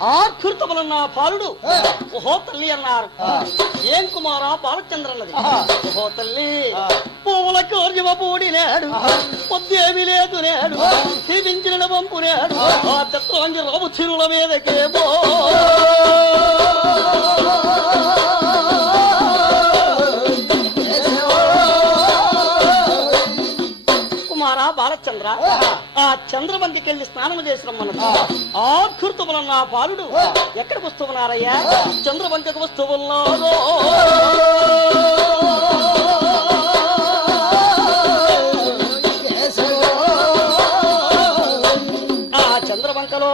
ఆకృతములన్న పాలుడు ఓహో తల్లి అన్నారు. ఏం కుమారా బాలచంద్ర అన్నది. ఓహో తల్లి పువ్వుల కోర్జమ పూడినాడు, పొద్దేమి లేదు నేడు, తీపించిన పంపునాడు, ఆ చిత్రాంగి రాము చిరుల మీదకేమో బాలచంద్ర ఆ చంద్రబంకికెళ్ళి స్నానం చేసి రమ్మన్నది. ఆకృతములన్న పాలుడు ఎక్కడికి వస్తున్నారయ్యా? చంద్రబంకకు వస్తువున్నారో. ఆ చంద్రబంకలో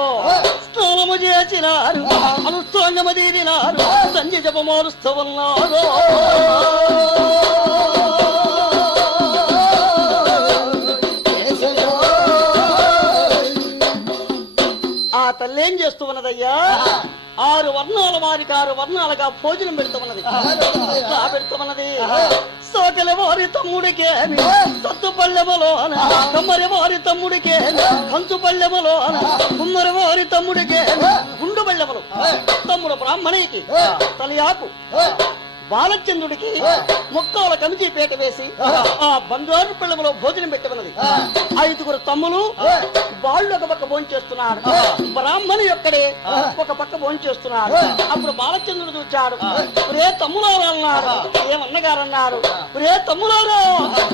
స్నానము చేసినారు, అనుష్ఠాంగము తీరినారు, సంజ జపమారుస్తూ ఉన్నారు. తల్లేం చేస్తూ ఉన్నదయ్యా? 6 వర్ణాల వారికి 6 వర్ణాలుగా భోజనం పెడుతున్నది. పెడుతున్నది సోకల వారి తమ్ముడికేమి సత్తు పల్లెములోన, కమ్మరి వారి తమ్ముడికేమి కంచు పల్లెములోన, కుమ్మరి వారి తమ్ముడికేమి గుండు పల్లెములు. తమ్ముడు బ్రాహ్మణికి తలియాకు, బాలచంద్రుడికి ముక్కాల కమిటీ పేట వేసి ఆ బంగారు పిల్లములో భోజనం పెట్టమన్నది. 5గురు తమ్ములు వాళ్ళు ఒక పక్క భోంచేస్తున్నారు, బ్రాహ్మణి ఒక్కడే ఒక పక్క భోంచేస్తున్నారు. అప్పుడు బాలచంద్రుడు చూచాడు. రే తమ్ములారా అన్నారు. ఏమన్నగారన్నారు? రే తమ్ములారా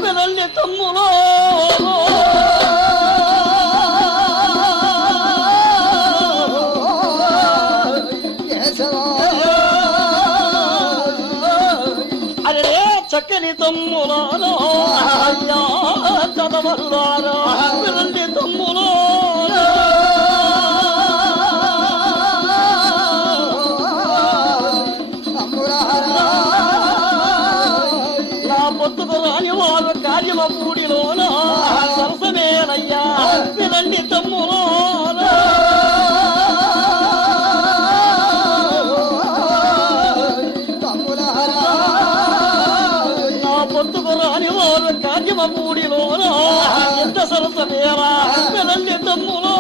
పిల్లల్ని తమ్ములో చక్కని తమ్ములారా చదవరులారా పిల్లల్ని తమ్ములో నా పొత్తుకు రాని వారు కార్యమ పూడిలోన సరసమేనయ్యా పిల్లల్ని తమ్ములో రాని వారు కార్యమ పూడిలోనా ఎంత సరసమేరా పిల్లల్ని తమ్ములో.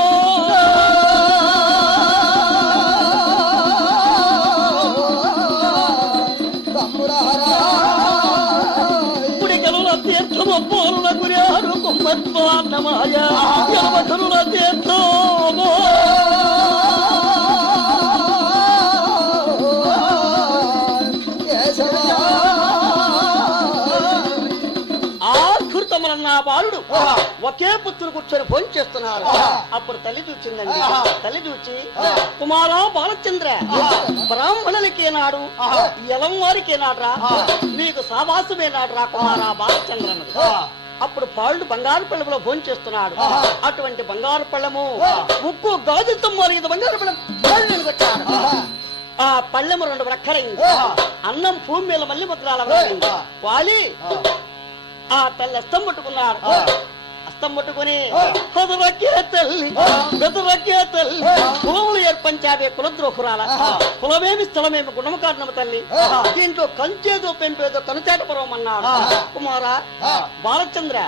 పుడికలుల తీర్థమ పోలుల గురారు కుమ్మత్వాన్నమాయ యమధనుల తీర్థమో బాలుడు ఒకే పుత్రుడు కూర్చొని ఫోన్ చేస్తున్నారు. అప్పుడు తల్లి చూచిందండి. తల్లి చూచి కుమారా బాలచంద్ర బ్రాహ్మణులకేనాడు ఎలం వారికేనాడ్రా, మీకు సావాసమేనాడ్రా కుమారా బాలచంద్ర అన్నది. అప్పుడు పాళ్ళు బంగారు పళ్ళములో ఫోన్ చేస్తున్నాడు. అటువంటి బంగారు పళ్ళము ఉక్కు గాజుతో మరిగిన బంగారు పళ్ళం వచ్చాడు. ఆ పళ్ళెము 2 రక్కరైంది. అన్నం భూమి మీద మళ్ళీ ముద్రాల వాలి ఆ తల్లి అస్తం పట్టుకున్నాడు. అస్తం పట్టుకుని హదురకే తల్లి బెదురకే తల్లి కులములు ఏర్పంచావే కులద్రోహురాల, కులమేమి స్థలమేమి గుణము కారణము తల్లి, దీంట్లో కంచేదో పెంపేదో కనుచాట పర్వమన్నాడు. కుమారా బాలచంద్ర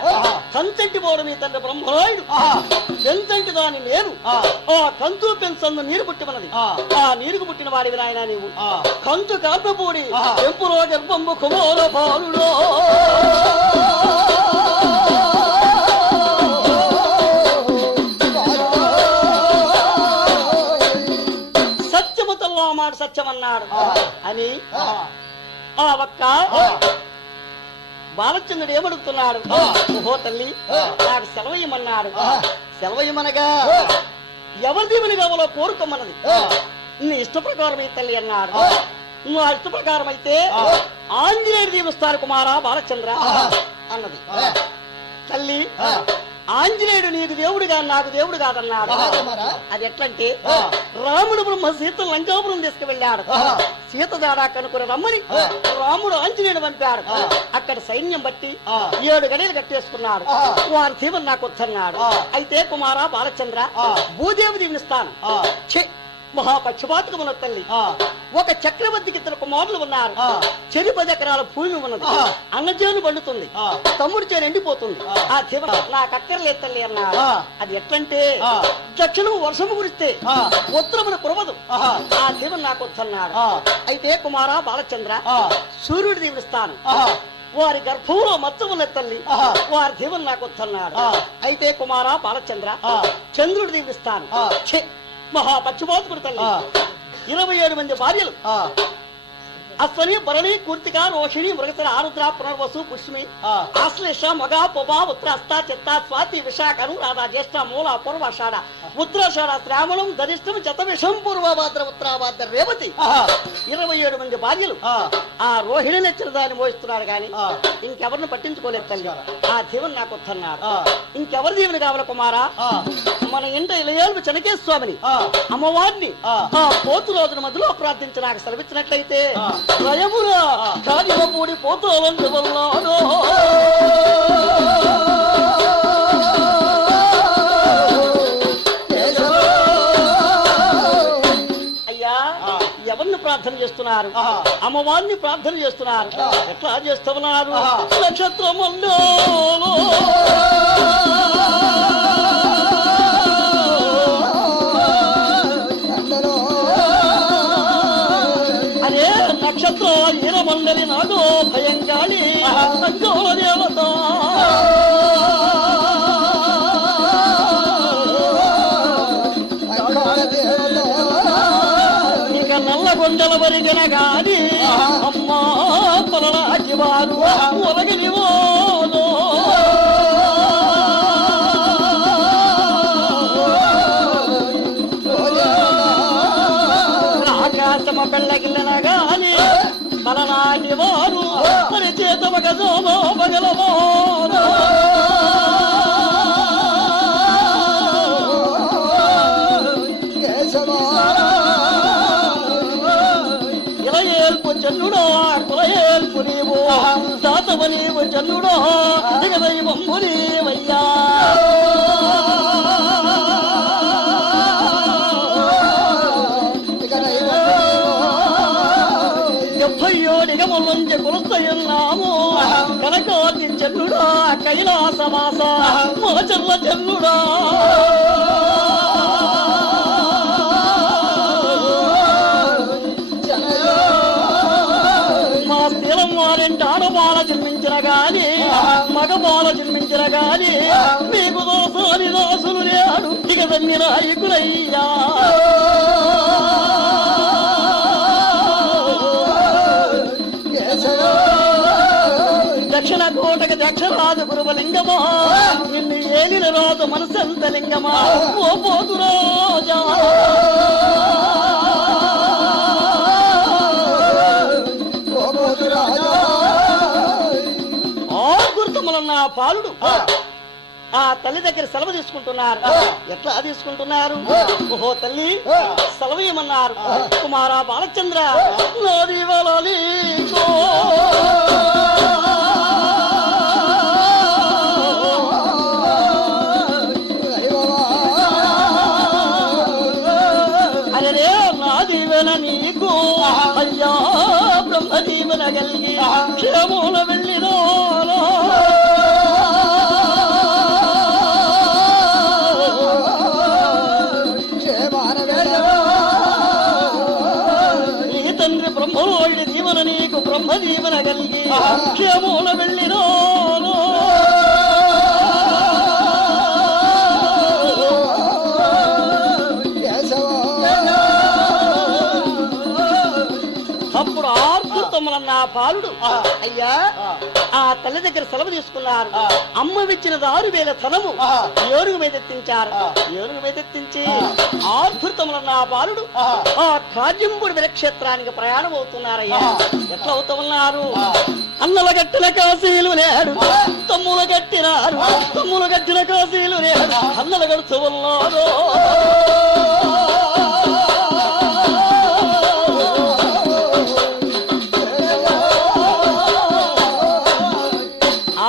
కంచంటి పోవడం ఈ తండ్రి బ్రహ్మరాయుడు, పెంచంటి దాని నేను ఆ కంచు పెంచందు నీరు పుట్టిమన్నది. ఆ నీరుకు పుట్టిన వాడివి నాయన నీవు. కంచు కాల్పపూడి పెంపులో గర్భంబు కుమోర బాలుడో మాట సత్యమన్నాడు అని ఆ ఒక్క బాలచంద్రుడు ఏమడుగుతున్నాడు? ఓహో తల్లి నాకు సెలవయ్యమన్నాడు. సెలవయ్యమనగా ఎవరి దీవెని కావాలో కోరుకోమన్నది. నీ ఇష్ట ప్రకారం ఈ తల్లి అన్నాడు. నువ్వు ఆ ఇష్ట ప్రకారం అయితే ఆంజనేయుడు దీవిస్తారు కుమారా బాలచంద్ర అన్నది. తల్లి ఆంజనేయుడు నీకు దేవుడుగా నాకు దేవుడు కాదన్నాడు. అది ఎట్లంటే రాముడు బ్రహ్మ సీత లంకాపురం తీసుకువెళ్ళాడు. సీత దాడా కనుకుని రమ్మని రాముడు ఆంజనేయుడు పంపాడు. అక్కడ సైన్యం బట్టి 7 గడియలు కట్టేసుకున్నాడు. వారి దీవెన నాకు వద్దన్నాడు. అయితే కుమారా బాలచంద్ర భూదేవి దీవెనిస్తాను. మహాపక్షపాతకముల తల్లి ఒక చక్రవర్తికి ఇద్దరు కుమారులు ఉన్నారు. చెరి 10 ఎకరాల భూమి ఉన్నది. అన్నచేను పండుతుంది, తమ్ముడు చేను ఎండిపోతుంది. ఆ జీవన నాకు అక్కర్లేదు తల్లి అన్నారు. అది ఎట్లంటే దక్షిణము వర్షము కురిస్తే ఉత్తరమున కురవదు. ఆ జీవన నాకు వద్దన్నాడు. అయితే కుమార బాలచంద్ర, సూర్యుడు దీవిస్తాను. వారి గర్భంలో మచ్చ ఉన్న తల్లి వారి జీవన నాకు వద్దన్నాడు. అయితే కుమార బాలచంద్ర, చంద్రుడు దీవిస్తాను. మహాపక్షపాతకుడు తల్లి 27 మంది భార్యలు. అశ్వని, భరణి, కూర్తిక, రోహిణి, మృగశిర, ఆరుద్ర, పునర్వసు, పుష్మి, ఆశ్లేష, మగ, పొబ, ఉత్తరస్త, చిత్త, స్వాతి, విశాఖ, అనురాధ, జ్యేష్ఠ, మూల, పూర్వాషాఢ, ఉత్తరాషాఢ, శ్రావణం, ధనిష్టం, శతవిషం, పూర్వభాద్ర, ఉత్తరాభాద్ర, రేవతి 27 మంది భార్యలు. ఆ రోహిణి నచ్చినదాన్ని మోయిస్తున్నాడు గాని ఇంకెవరిని పట్టించుకోలేదు తల్లి. ఆ జీవన్ నాకు వద్దన్నాడు. ఇంకెవరి దీవెని కావాలి కుమారా? మన ఇంట ఇలయాలు చెనకేశ్వర స్వామిని అమ్మవారిని ఆ పోతు రోజున మధ్యలో ప్రార్థించి నాకు సెలవిచ్చినట్లయితే రయమురా కాడిపూడి పోతోలంటి వల్లానో అయ్యా, ఎవరిని ప్రార్థన చేస్తున్నారు? అమ్మవారిని ప్రార్థన చేస్తున్నారు. ఎట్లా చేస్తున్నారు? నక్షత్రముల్లో నక్షత్ర ఈరమండలి నాదో భయంగాళి అంజోల దేవత ఇక నల్లగొండల వరిగిన గాని అమ్మా పలరాజి వారు ఒలగినివోలో ఆకాశమ పెళ్ళగిల్లన గాని పలనాటి వారు పరిచేత మగజోమో పగలమోను ఇలయేల్పు చన్నుడో కులయేల్పు నీవు దాతవ నీవు చన్నుడో దిగదైవము నీవయ్యా. నిగముంచి కులస్తయున్నాము కనకోటి చల్లుడా కైలాసవాస మొలచల్ల చల్లుడా మా స్థిరం వారింటి ఆడబాల జన్మించిన గాని మగబాల జన్మించిన గాని మీకు దోసాని దోసులు లేడు ఇక దన్ని నాయకులయ్యా. దక్షిణ కోటక దక్షరాజు గురువలింగమా నిన్ను ఏలిన రాజు మనసంత లింగమా ఓ పోతు రోజా. గుర్తుములన్న పాలుడు ఆ తల్లి దగ్గర సెలవు తీసుకుంటున్నారు. ఎట్లా తీసుకుంటున్నారు? ఓహో తల్లి సెలవు ఏమన్నారు? కుమారా బాలచంద్ర నాదివలాలి అరే నా దీవెన నీకు అయ్యా బ్రహ్మ దీవెన కలిగి క్షేమూల వెళ్ళినో తండ్రి బ్రహ్మోడి దీవెన నీకు బ్రహ్మ దీవెన కలిగి క్షేమూల వెళ్ళినో అప్పుడు ఆర్భుతములన్న పాలుడు అయ్యా ఆ తల్లి దగ్గర సెలవు తీసుకున్నారు. అమ్మ ఇచ్చిన 6000 ధనము ఏనుగు మీదెత్తించారు. ఏనుగు మీదెత్తించి ఆర్భుతములన్న బాలుడు ఆ కాజ్యంపుడి విరక్షేత్రానికి ప్రయాణం అవుతున్నారయ్యా. ఎట్లా అవుతున్నారు? అన్నల గట్టిన కాశీలు లేడు, తమ్ముల గట్టినారు, తమ్ముల గట్టిన కాశీలు లేడు, అన్నల గడుచు ఉన్నారు.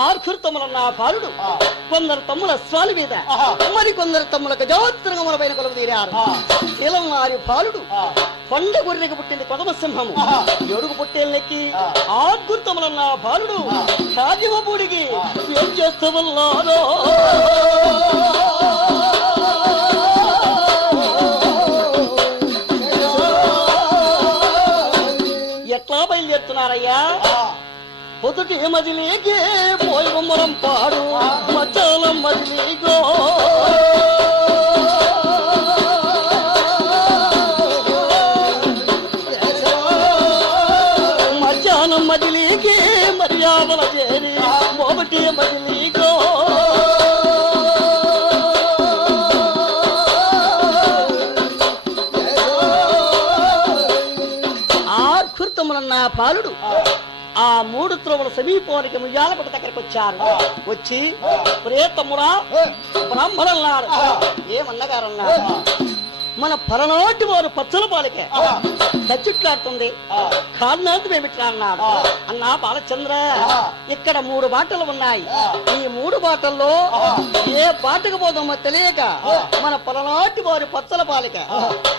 ఆర్కృతములన్న బాలుడు కొందరు తమ్ముల అశ్వాల మీద మరి కొందరు తమ్ముల గజోత్తరంగముల పైన కొలువు తీరారు. శీలం వారి బాలుడు కొండ గొర్రెకు పుట్టింది కొదమ సింహము, ఏడుగు పుట్టేళ్ళెక్కి ఆగుర్తములన్న బాలుడు రాజమపూడికి ఏం చేస్తామన్నారో ఎట్లా బయలుదేరుతున్నారయ్యా? పొద్దుటి మదిలీకే పోయి బొమ్మరం పాడు మధ్యాహ్నం మదిలీగో మధ్యాహ్నం మదిలీకే మర్యాదల చేరి మొదటి మదిలీగో ఆకృతములన్న పాలుడు ఆ మూడు త్రోవల సమీపానికి ముయ్యాలపట దగ్గరకు వచ్చారు. వచ్చి ప్రియతముడా బ్రాహ్మణులన్నారు. ఏమన్నగారన్నారు? మన పరనాటి వారు పచ్చల పాలికే చచ్చుట్లాడుతుంది, కారణాంతం ఏమిట్రా అన్నాడు. అన్నా బాలచంద్ర, ఇక్కడ 3 బాటలు ఉన్నాయి. ఈ 3 బాటల్లో ఏ బాటకు పోదామో తెలియక మన పరనాటి వారి పచ్చల పాలిక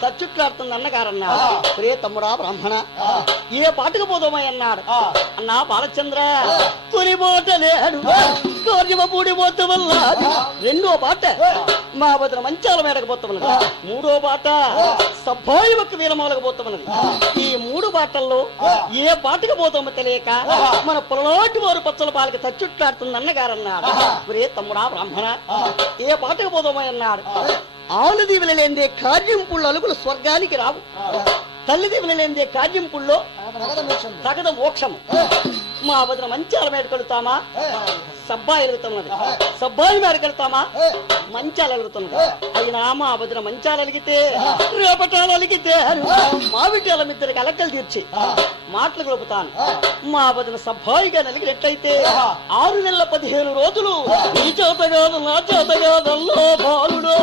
చచ్చుట్లాడుతుంది అన్నగారన్నాడు. ప్రియ తమ్ముడా బ్రాహ్మణ, ఏ బాటకు పోదామో అన్నాడు. అన్నా బాలచంద్ర, తొలి బాట లేడు పూడి పోతు వల్ల, రెండో బాట మా వదిన మంచాల మేడకు పోతామన్నది, మూడో బాట సభాయి ఒక్క వీరమాలకు పోతామన్నది. ఈ 3 బాటల్లో ఏ బాటకు పోతామో తెలియక మన పొలనాటి వారు పచ్చల పాలకి తచ్చుట్లాడుతుంది అన్నగారన్నాడు. ఒరే తమ్ముడా బ్రాహ్మణ, ఏ బాటకు పోదామో అన్నాడు. ఆవుల దీవులు లేందే కార్యంపుళ్ళు అలుగులు స్వర్గానికి రావు, తల్లి దీవులు లేందే కార్యంపుల్లో తగద మోక్షము. మా వదిన మంచాల మీద కలుతామా, సబ్బాయి ఎలుగుతున్నది, సబ్బాయి మీద కలుతామా, మంచాలు అలుగుతున్నది. అయినా మా వదిన మంచాలు అలిగితే రేపటాలు అలిగితే మా బిడ్డల ఇద్దరికి అలక్కలు తీర్చి మాటలు కలుపుతాను. మా వదిన సబ్బాయిగా నలిగినట్లయితే 6 నెలల 15 రోజులు నీ చేతగాదు నా చేతగాదల్లో బాలుడో.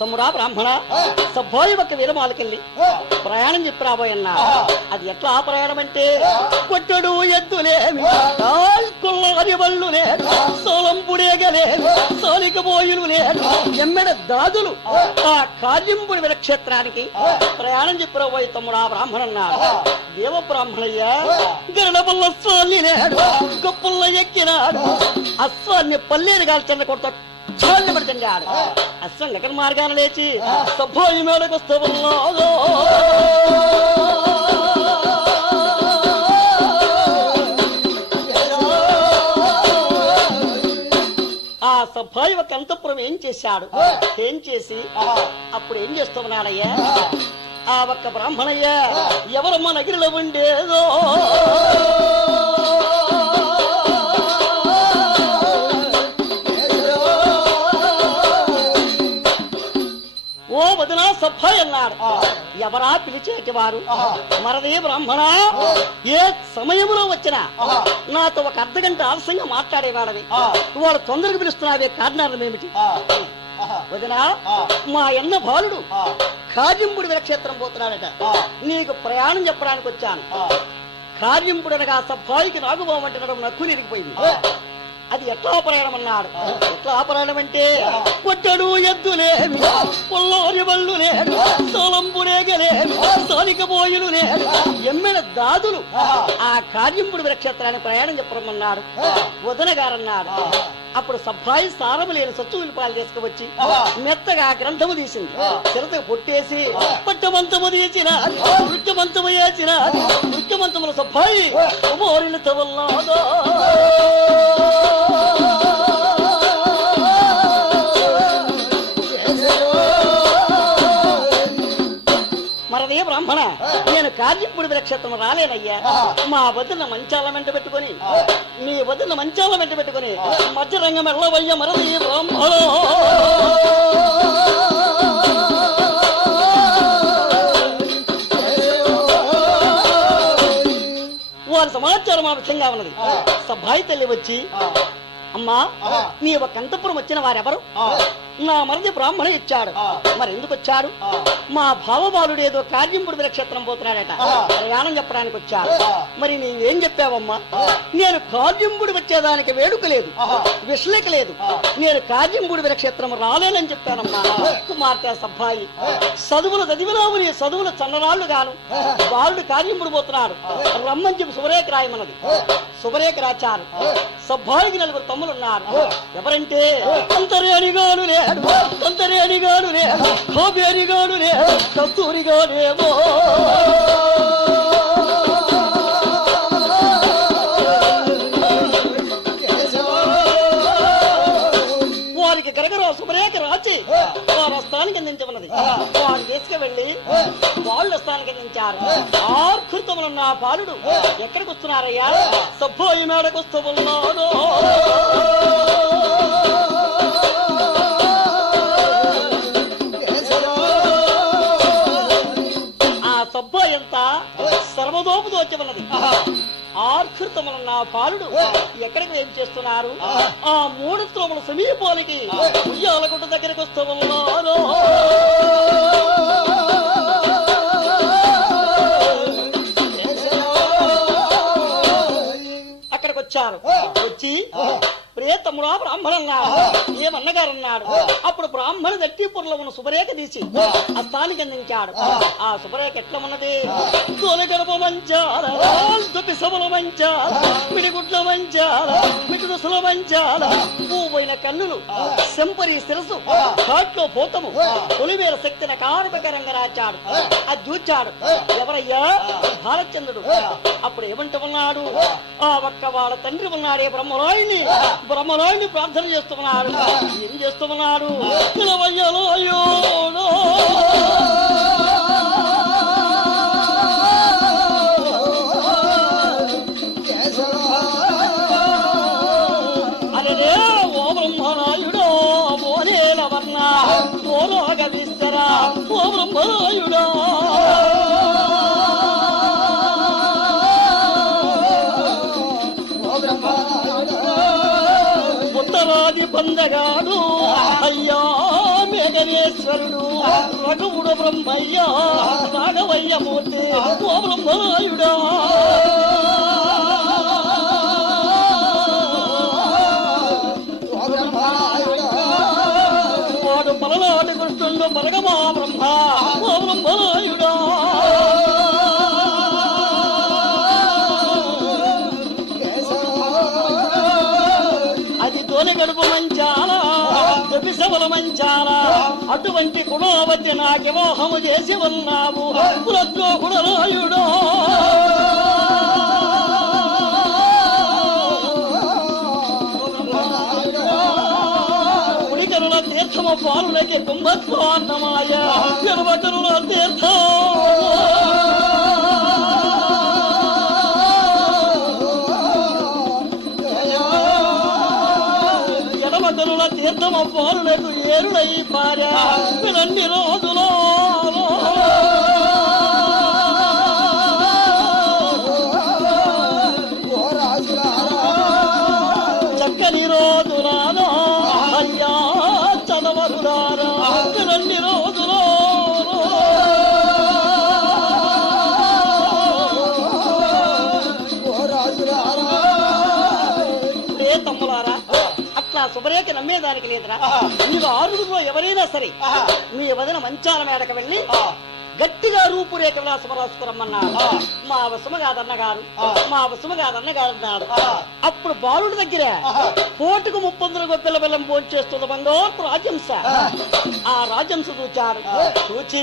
తమ్ముడా బ్రాహ్మణ, సభోయి ఒక్క వీరమాలకెళ్ళి ప్రయాణం చెప్పి రాబోయన్నా. అది ఎట్లా ప్రయాణం అంటే, కొట్టడు ఎద్దులేమి వళ్ళు లేదు, సోలంపుడేగలేదు, సోలిక బోయులు లేదు, ఎమ్మెడ దాదులు ఆ కార్యంపుడి విరక్షేత్రానికి ప్రయాణం చెప్పి రాబోయే తమ్ముడా బ్రాహ్మణ అన్నాడు. దేవ బ్రాహ్మణయ్య, గరుడ పల్ల అశ్వాన్ని లేడు, గొప్పల్ల ఎక్కినాడు, అశ్వాన్ని పల్లేరు కాల్చండ కొడతా చాలు పడుతుండాడు. అశ్వం ఎక్కడ మార్గాన లేచి సభోయి మేడకు వస్తూ ఉన్నాడు. ఆ సభాయి ఒక అంతఃపురం ఏం చేశాడు, ఏం చేసి అప్పుడు ఏం చేస్తున్నాడయ్యా? ఆ ఒక్క బ్రాహ్మణయ్య ఎవరమ్మ నగిరిలో ఉండేదో ఓ వదినా సభాయి అన్నాడు. ఎవరా పిలిచేటి వారు? మరదే బ్రాహ్మణ, ఏ సమయంలో వచ్చినా నాతో ఒక అర్ధగంట ఆలస్యంగా మాట్లాడేవాడవి, వాడు తొందరగా పిలుస్తున్నావే కారణాలు ఏమిటి? వదినా, మా అన్న బాలుడు కార్యంపుడి విరక్షేత్రం పోతున్నాడట, నీకు ప్రయాణం చెప్పడానికి వచ్చాను. కార్యంపుడనగా సభాయికి నాగుబామంటే నక్కు నిరిగిపోయింది. అది ఎట్లా ప్రయాణం అన్నాడు. ఎట్లా ప్రయాణం అంటే, కొట్టడు ఎద్దులేమి, పొల్లోరి వళ్ళు లేదు, సోలంపురేగలేదు, సోలిక బోయులు లేదు, ఎమ్మెడ దాదులు ఆ కార్యంపుడి విరక్షేత్రాన్ని ప్రయాణం చెప్పమన్నాడు. వదన గారన్నాడు. అప్పుడు సభాయి సారము లేని సత్తు విలుపాలు తీసుకువచ్చి మెత్తగా గ్రంథము తీసింది, చిరతకు పొట్టేసి పట్టమంతము తీసిన నృత్యమంతము వేసిన నృత్యమంతముల సభాయి మోరిన తవల్లాదో. మరదే బ్రాహ్మణ, నేను కార్యంపుడి విరక్షేత్రం రాలేనయ్యా. మా వదిన మంచాల వెంట పెట్టుకుని, మీ వదిన మంచాల వెంట పెట్టుకుని మధ్య రంగం ఎల్లవయ్య మరది బ్రాహ్మణ. వారి సమాచారం ఆ విధంగా ఉన్నది. సభాయి తల్లి వచ్చి అమ్మా నీ ఒక అంతపురం వచ్చిన వారెవరు? నా మరిది బ్రాహ్మణ ఇచ్చాడు. మరి ఎందుకు వచ్చాడు? మా భావబాలుడు ఏదో కార్యంపుడు నక్షత్రం పోతున్నాడట, ప్రయాణం చెప్పడానికి వచ్చాడు. మరి నీవేం చెప్పావమ్మా? నేను కార్యంపుడు వచ్చేదానికి వేడుక లేదు, విశ్లేక లేదు, నేను కార్యంపుడు నక్షత్రం రాలేనని చెప్పానమ్మా. కుమార్తె సబ్బాయి చదువులు చదివినావు, నీ చదువులు చన్నరాళ్ళు గాను, బాలుడు కార్యంపుడు పోతున్నాడు రమ్మని చెప్పి శుభరేఖ రాయమన్నది. శుభరేఖ రాచారు. సబ్బాయికి 4 తమ్ములున్నారు. ఎవరంటే అంతరేణిగాను లేడు, అంతరేణిగాను లేడు, కోబేరిగాను లేడు, కస్తూరిగానేమో. వారికి గరగర శుభరేఖ రాచి వారు స్థానికి అందించమన్నది. వారు తీసుకువెళ్ళి వాళ్ళు స్థానికి అందించారు. ఆర్కృతములున్న బాలుడు ఎక్కడికి వస్తున్నారయ్యా? సబ్బాయి మేడకు వస్తున్నాను. ఆ సబ్బాయి ఎంత సర్వదోపుతో వచ్చమన్నది. ఆర్కృతములున్న బాలుడు ఎక్కడికి ఏం చేస్తున్నారు? ఆ 3 త్రోముల సమీపానికి ఉయ్యాలగుట్ట దగ్గరికి వస్తున్నాను. అక్కడికి వచ్చారు. వచ్చి ప్రియతముడా బ్రాహ్మణన్నాడు. ఏమన్నగారన్నాడు. అప్పుడు బ్రాహ్మణ దట్టిపురలో ఉన్న శుభరేఖ తీసి ఆ స్థానికి అందించాడు. ఆ శుభరేఖ ఎట్లా ఉన్నది? తోలగడప మంచాల, దుపిసముల మంచాల, మిడిగుడ్ల మంచాల, మిటుదుసుల మంచాల, పువ్వైన కన్నులు, సెంపరి శిరసు, కాట్లో పోతము, తొలివేల శక్తిని కార్మికరంగా రాచాడు. అది చూచాడు. ఎవరయ్యా? భారచంద్రుడు. అప్పుడు ఏమంటూ ఉన్నాడు? ఆ ఒక్క వాళ్ళ తండ్రి ఉన్నాడే బ్రహ్మరాయుని, బ్రహ్మరాయుని ప్రార్థన చేస్తున్నాడు. ఏం చేస్తున్నాడు? నిలవయ్యలో అయ్యో అరే ఓ బ్రహ్మరాయుడో మోనేల వర్ణ ఓలోగ విస్తరా ఓ బ్రహ్మరాయుడో. ఉత్తరాది పొందగాడు అయ్యా మేఘనేశ్వరుడు రఘువుడు బ్రహ్మయ్య రాఘవయ్య మూర్తి ఓ బ్రహ్మరాయుడా. వాడు పలనాటి కృష్ణుడు పలగమా బ్రహ్మ ఓ బ్రహ్మరాయుడా. గడుపు మంచాలా, సబల మంచాలా, అటువంటి గుణవతి నాకు వివాహము చేసి ఉన్నావు కులద్రోహుడరాయుడో. కుడికరుల తీర్థము పాలులకి కుంభస్వాన్నమాయ ఎరువకరుల తీర్థం తీర్థమ పాలులకు ఏరుడై పారా వినండి రోజులో. చక్కని రోజులారా అయ్యా చదవరులారా వినండి రోజులో. తమ్ములారా శుభరేఖ నమ్మేదానికి లేదురా. మీరు 6 ఎవరైనా సరే మీ వదిన మంచాల మేడకు వెళ్ళి గట్టిగా రూపురేఖ విలాసం రాసుకురమ్మన్నాడు. మా వసుమగాదన్నగారు అన్నాడు. అప్పుడు బాలుడి దగ్గర కోటుకు 30 గొప్పెల బెల్లం భోంచేస్తున్న బంగారు రాజంశ. ఆ రాజంశ చూచారు. చూచి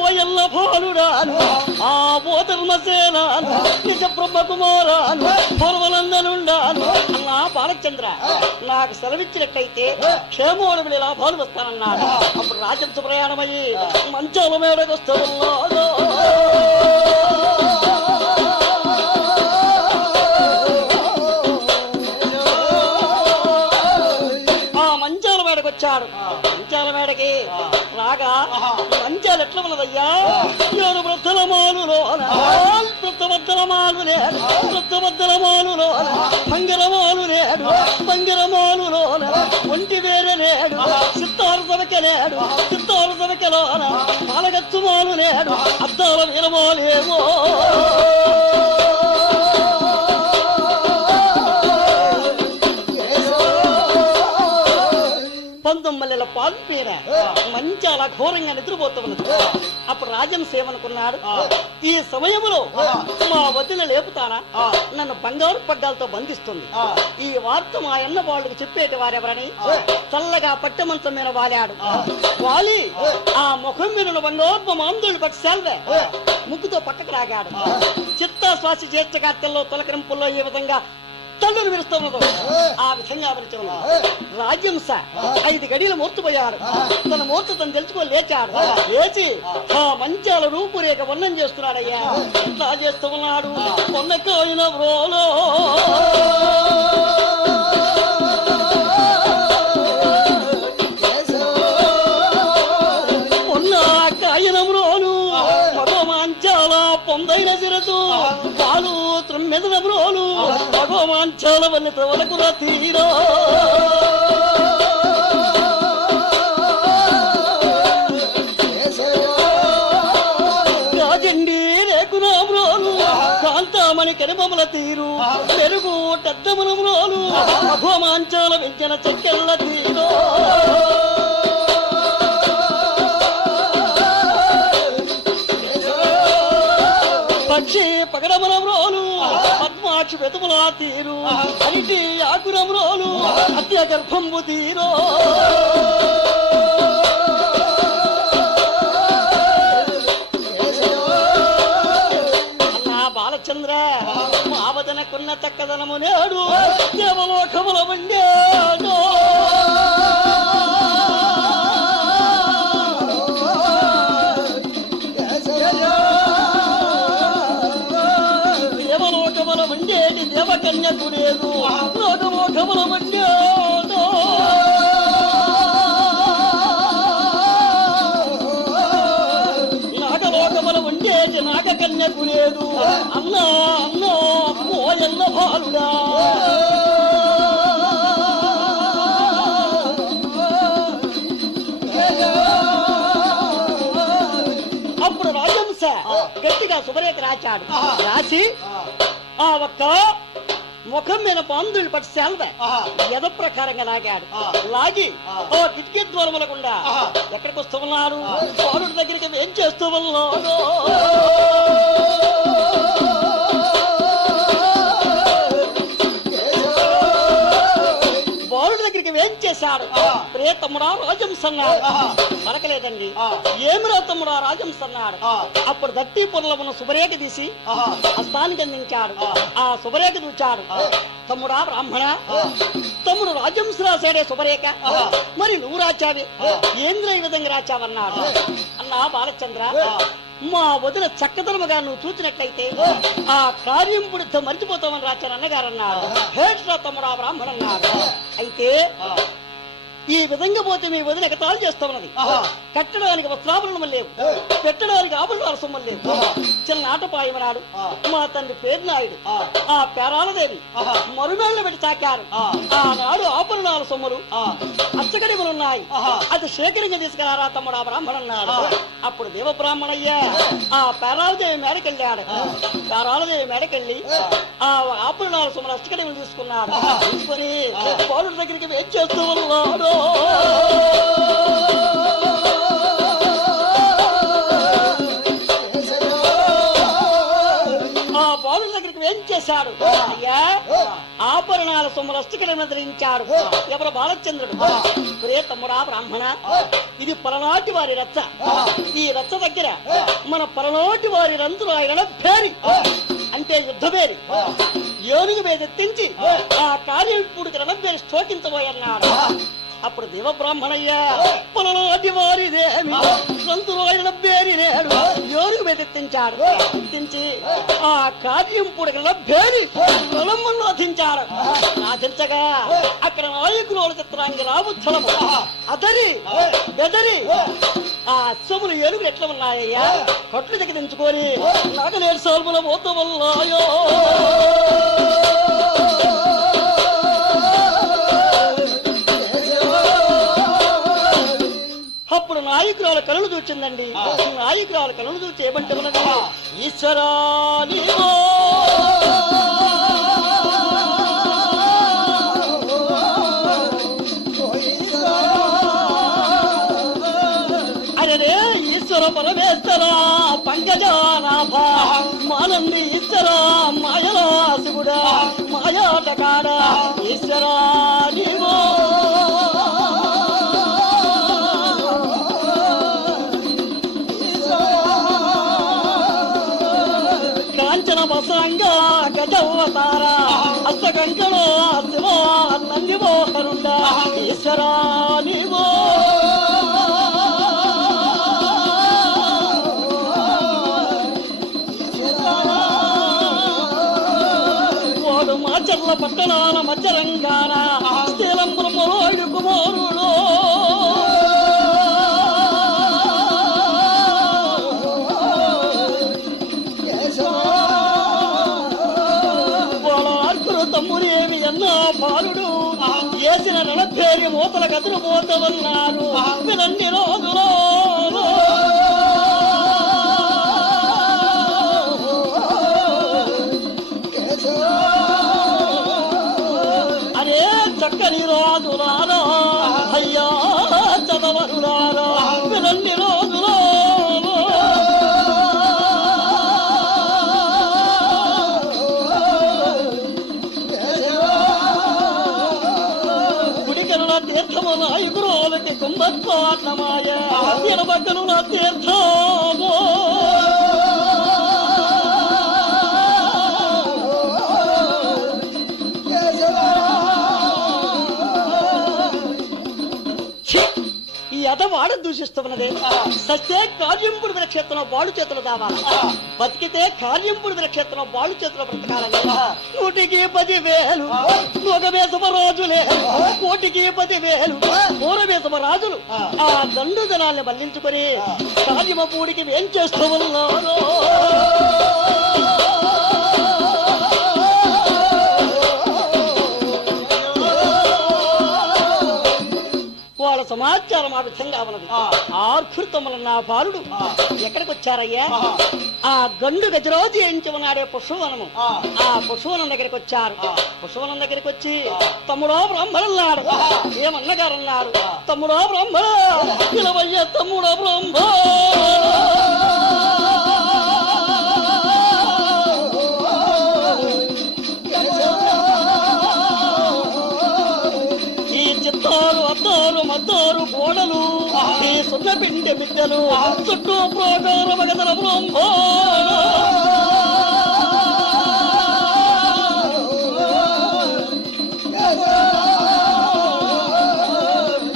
ఓ ఎల్ల బాలుడాను ఆ ఓ ధర్మసేనాను నిజ బ్రహ్మకుమారాను పూర్వలందనుండాను అన్నా బాలచంద్ర నాకు సెలవిచ్చినట్లయితే క్షేమోడమిని లాభాలు వస్తానన్నాడు. అప్పుడు రాజంశ ప్రయాణమయ్యి మంచాల మేడకు వస్తాను. ఆ మంచాల మేడకు వచ్చాడు. మంచాల మేడకి రాగా మంచాలు ఎట్లా ఉన్నదయ్యా? 7 వృద్ధలమాలులో వృద్ధబద్దలమాలు లేడు, వృద్ధబద్దలమాలులో పంగలమాలు లేడు, ఉంగరమానులోన ఒంటి వేరే నేడు చిత్తారు సవకెలేడు చిత్తారు సవకెలోన పాలగచ్చు మాను నేడు అద్దాల వీరమోలేమో పంతొమ్మిదిల పాలు పేర మంచి అలా ఘోరంగా నిద్రపోతున్నది. అప్పుడు రాజం సేవనుకున్నాడు, ఈ సమయంలో మా వదిన లేపుతానా నన్ను బంగారు పగ్గాలతో బంధిస్తుంది. ఈ వార్త మా అన్న వాళ్ళకి చెప్పేటి వారెవరని చల్లగా పట్టమంచం మీద వాలాడు. వాలి ఆ ముఖం మీద బంగారు మాందులు పట్టి సెల్వే ముక్కుతో పక్కకు రాగాడు. చిత్తా శ్వాస చేర్చగాత్తల్లో తొలకరింపుల్లో ఈ విధంగా తల్లులు విరుస్తున్నదో ఆ విధంగా పరిచయం రాజ్యంస 5 గడియలు మూర్తిపోయాడు. తన మూర్తి తను తెలుసుకో లేచాడు. లేచి ఆ మంచాల రూపురేఖ వర్ణం చేస్తున్నాడయ్యా. ఎట్లా చేస్తూ ఉన్నాడు? పొన్నకాయన బ్రోలో పొందైన సిరసు పాలు త్రమ్మెదన బ్రోలు భగవాంచాల వల్ల తవలకు తీరో రాజండి రేకున బ్రోలు కాంతామణి కనుమల తీరు పెరుగు టద్దమున బ్రోలు భగవాంచాల వెంచన చెక్కెళ్ళ తీరో పక్షి పగడముల బ్రోలు పద్మాక్షి వెతుములా తీరు అరిటి ఆకురం బ్రోలు అత్య గర్భంబు తీరో అన్నా బాలచంద్ర మావదనకున్న చక్కదనము నేడు దేవలోకముల వండేడు దేవకన్యకుడేదు లోకమోకముల వండేడు నాగలోకముల వండేటి నాగకన్యకుడేదు అన్నా అన్నో అమ్మో ఎల్ల బాలుడా అప్పుడు రాజంస గట్టిగా శుభరేఖ రాచాడు. రాసి ఆ ఒక్క ముఖం మీద పాందులు పట్టి సెల్వే యథ ప్రకారంగా లాగాడు. లాగి ఓ కిటికీ ద్వారములకుండా ఎక్కడికి వస్తూ ఉన్నాడు? బాలుడి దగ్గరికి ఏం చేస్తూ ఉన్నాడు? బాలుడి దగ్గరికి ఏం చేశాడు? ప్రే తమ్ముడా రాజంస అన్నాడు. పలకలేదండి. ఏమిరా తమ్ముడా రాజంస అన్నాడు. అప్పుడు దట్టిపురంలో ఉన్న శుభరేఖ తీసి హస్తానికి అందించాడు. ఆ శుభరేఖ చూచాడు. తమ్ముడా బ్రాహ్మణ, తమ్ముడు రాజంస రాశాడే శుభరేఖ, మరి నువ్వు రాచావి ఏంద్ర ఈ విధంగా రాచావన్నాడు. అన్నా బాలచంద్ర, మా వదిన చక్కదనముగా నువ్వు చూసినట్లయితే ఆ కార్యం పుడితో మర్చిపోతామని రాచాను అన్నగారు అన్నాడు. హేట్రా తమ్ముడా బ్రాహ్మణ అన్నాడు. అయితే ఈ విధంగా పోతే మీ వదిన ఎగతాళి చేస్తా ఉన్నది. కట్టడానికి వస్త్రాభరణం లేవు, పెట్టడానికి ఆభరణాల సొమ్మలు లేవు. చిన్న ఆటపాయమనాడు మా తండ్రి పేరు నాయుడు ఆ పేరాలదేవి మరునాళ్ళు పెట్టి తాకారు. ఆనాడు ఆభరణాల సొమ్ములు అచ్చగడిములున్నాయి, అది శేఖరంగా తీసుకురారా తమ్ముడు ఆ బ్రాహ్మణ అన్నాడు. అప్పుడు దేవ బ్రాహ్మణయ్య ఆ పేరాలదేవి మేడకెళ్ళాడు. పేరాలదేవి మేడకెళ్ళి ఆ ఆభరణాల సొమ్ములు అచ్చగడిములు తీసుకున్నాడు. తీసుకొని బాలుడి దగ్గరికి ఏం చేస్తూ ఉన్నాడు? ఆ బాలుడి దగ్గరికి ఏం చేశాడు? అయ్యా ఆభరణాల సొమ్ములు అష్టికలను ధరించాడు. ఎవరు? బాలచంద్రుడు. ప్రే తమ్ముడా బ్రాహ్మణ, ఇది పలనాటి వారి రచ్చ. ఈ రచ్చ దగ్గర మన పలనాటి వారి రంతులు ఆయన పేరి అంటే యుద్ధమేరి ఏనుగు మీద ఎత్తించి ఆ కార్యపుడు రణబేరి స్తోకించబోయన్నాడు. అప్పుడు దేవ బ్రాహ్మణయ్య పొలనాటి వారిదేమి రంతులు ఆయన బేరి నేడు ఏనుగు మీద ఎత్తించాడు. ఎత్తించి ఆ కార్యంపుడు రణబేరి రణమ్మను నాధించాడు. నాధించగా అక్కడ నాయకుల చిత్రాంగి రాముచ్చలము అదరి బెదరి ఆ అశ్వములు ఏనుగులు ఎట్లా ఉన్నాయ్యా? కట్లు దగ్గరించుకొని నాగలేడు సాల్ముల మోత వల్లాయో నాయకురాల కనులు చూచిందండి. నాయకురాల కనులు చూచి ఏమంటే ఉన్నది, ఈశ్వరా నీవో అరే ఈశ్వర పరమేశ్వర పంకజానాభ మానంది ఈశ్వర మాయలో శివుడా మాయాటకాడ ఈశ్వరా నీవో కాంచన వసంగా గజవతార అష్టకంకణో శివ నందిమోహరుండ ఈశ్వరా నీవో మాచర్ల పట్టణాల మధ్యరంగాన శ్రీలంబురమురోడు కుమారుడు వాళ్ళ తమ్ముడేమి అన్నా బాలుడు వేసిన నలభేరి మూతల కదులు పోతవన్నారు వినన్ని రోజులో చక్కని రోజులారా అయ్యా చదవరులారా వినన్ని రోజులో గుడికనుల తీర్థము నాయకురోలకి కుంభత్వాన్నమాయ ఎనబక్కనుల తీర్థము వాడు దూషిస్తున్నదే. సత్తే కార్యంపుడు విరక్షేత్రంలో బాడు చేతులు దావాలి, బతికితే కార్యంపుడు విరక్షేత్రంలో బాడు చేతులు బ్రతకాలని 110,000 మగవేసమ రాజులే 110,000 పూర్వవేసమ రాజులు ఆ దండు జనాల్ని మళ్లించుకొని కార్యమపూడికి ఏం చేస్తూ ఉన్నారు. వాళ్ళ సమాచారం ఆ విధంగా ఉన్నది. ఆర్కృతములన్న బాలుడు ఎక్కడికి వచ్చారయ్యా? ఆ గండు గజరోజు ఏంచి ఉన్నాడే పశువనము, ఆ పశువనం దగ్గరికి వచ్చారు. పశువనం దగ్గరికి వచ్చి తమ్ముడో బ్రహ్మణున్నాడు. ఏమన్నగారు అన్నారు, తమ్ముడో బ్రహ్మ పిలవయ్య తమ్ముడో బ్రహ్మ అద్దోరు మద్దోరు గోడలు ఈ సున్న పిండి బిడ్డలు చుట్టూ ప్రోగోర మగదల బ్రహ్మ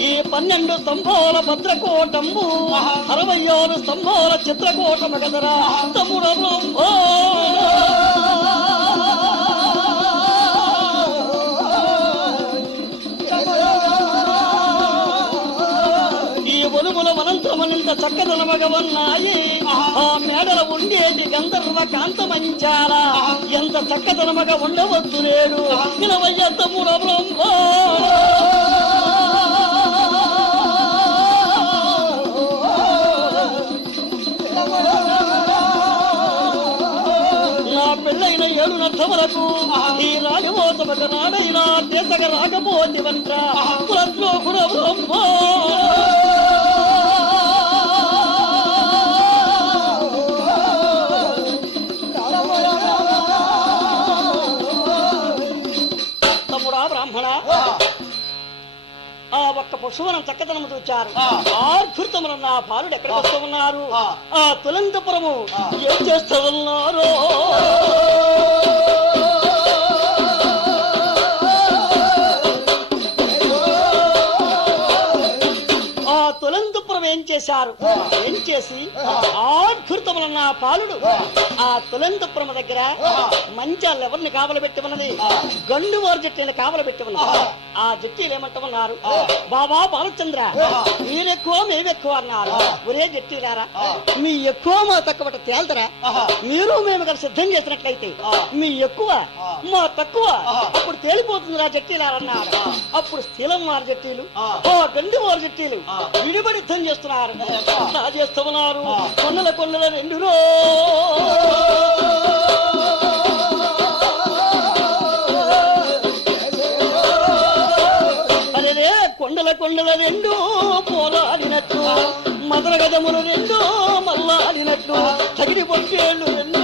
ఈ 12 స్తంభాల భద్రకోటంబు 66 స్తంభాల చిత్రకోట మగదరా తమ్ముడ బ్రహ్మ ఒలుముల వనంతమనంత చక్కదన మగవన్నాయి. ఆ మేడల ఉండేది గంధర్వ కాంతమంచాల ఎంత చక్కదన మగ ఉండవచ్చు లేడు. 20 తమ్ముడ బ్రహ్మ నా పెళ్ళైన 7 నర్థములకు ఈ రాజమోసమక నాడైనా దేశక రాకపోతే వంట కులద్రోహుడ బ్రహ్మ బ్రాహ్మణ. ఆ ఒక్క పశువునం చక్కదనం చూచారు. ఆర్కృతములన్న బాలుడు ఎక్కడికి వస్తూ ఉన్నారు? ఆ తులంతపురము ఏం చేస్తూ ఉన్నారు? ఆ తులంతపురం ఏం చేశారు? ఏం చేసి ఆర్కృతములన్న బాలుడు ఆ తులంతపురం దగ్గర మంచాలు ఎవరిని కావలబెట్టి ఉన్నది? గండు వారి జట్టిని కావలబెట్టి ఉన్నది. ఆ జట్టీలు ఏమంటామన్నారు? బాబా బాలచంద్ర మీరెక్కువ మేమెక్కువ అన్నారు. ఒరే జట్టీలారా, మీ ఎక్కువ మా తక్కువ తేల్తరా? మీరు మేము కలిసి సిద్ధం చేసినట్లయితే మీ ఎక్కువ మా తక్కువ అప్పుడు తేలిపోతుందిరా జట్టీలారన్నారు. అప్పుడు స్థిలం వారి జట్టీలు, గండు వారి జట్టీలు విడిబడి యుద్ధం చేస్తున్నారు. ఉన్నారు నా చేస్తూ ఉన్నారు కొండల కొండల రెండు రో అరే కొండల కొండల రెండు పోలాడినట్టు మదన గజములు రెండు మల్లాడినట్టు తగిలి పొట్టేళ్ళు రెండు